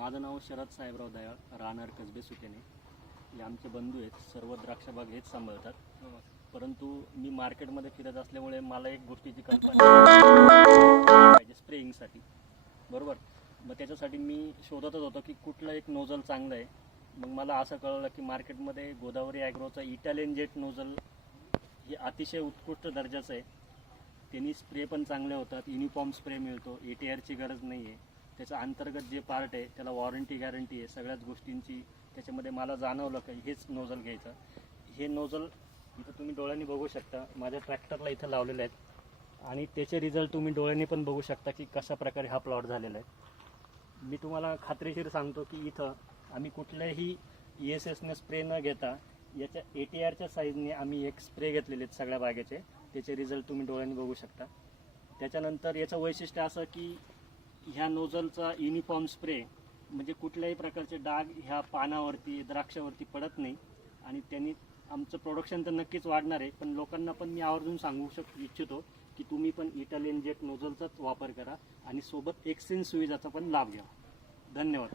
माझं नाव शरद साहेबराव दयाळ, राहणार कसबे सुकेने. हे आमचे बंधू आहेत, सर्व द्राक्षबाग हेच सांभाळतात. परंतु मी मार्केटमध्ये फिरत असल्यामुळे मला एक गोष्टीची कल्पना पाहिजे स्प्रेइंगसाठी, बरोबर. मग त्याच्यासाठी मी शोधतच होतो की कुठलं एक नोझल चांगलं आहे. मग मला असं कळलं की मार्केटमध्ये गोदावरी ॲग्रोचा इटालियन जेट नोझल हे अतिशय उत्कृष्ट दर्जाचं आहे. त्यांनी स्प्रे पण चांगले होतात, युनिफॉर्म स्प्रे मिळतो, ATRची गरज नाही आहे. त्याचं अंतर्गत जे पार्ट आहे त्याला वॉरंटी गॅरंटी आहे सगळ्याच गोष्टींची. त्याच्यामध्ये मला जाणवलं की हेच नोझल घ्यायचं. हे नोझल इथं तुम्ही डोळ्यांनी बघू शकता, माझ्या ट्रॅक्टरला इथं लावलेले आहेत आणि त्याचे रिझल्ट तुम्ही डोळ्यांनी पण बघू शकता की कशा प्रकारे हा प्लॉट झालेला आहे. मी तुम्हाला खात्रीशीर सांगतो की इथं आम्ही कुठल्याही ESSने स्प्रे न घेता याच्या ATRच्या साईजने आम्ही एक स्प्रे घेतलेले आहेत सगळ्या बागेचे. त्याचे रिझल्ट तुम्ही डोळ्यांनी बघू शकता. त्याच्यानंतर याचं वैशिष्ट्य असं की ह्या नोझलचा युनिफॉर्म स्प्रे म्हणजे कुठल्याही प्रकारचे डाग ह्या पानावरती द्राक्षावरती पडत नाही आणि त्यांनी आमचं प्रोडक्शन तर नक्कीच वाढणार आहे. पण लोकांना पण मी आवर्जून सांगू इच्छितो की तुम्ही पण इटालियन जेट नोझलचाच वापर करा आणि सोबत एक्सचेंज सुविधाचा पण लाभ घ्या. धन्यवाद.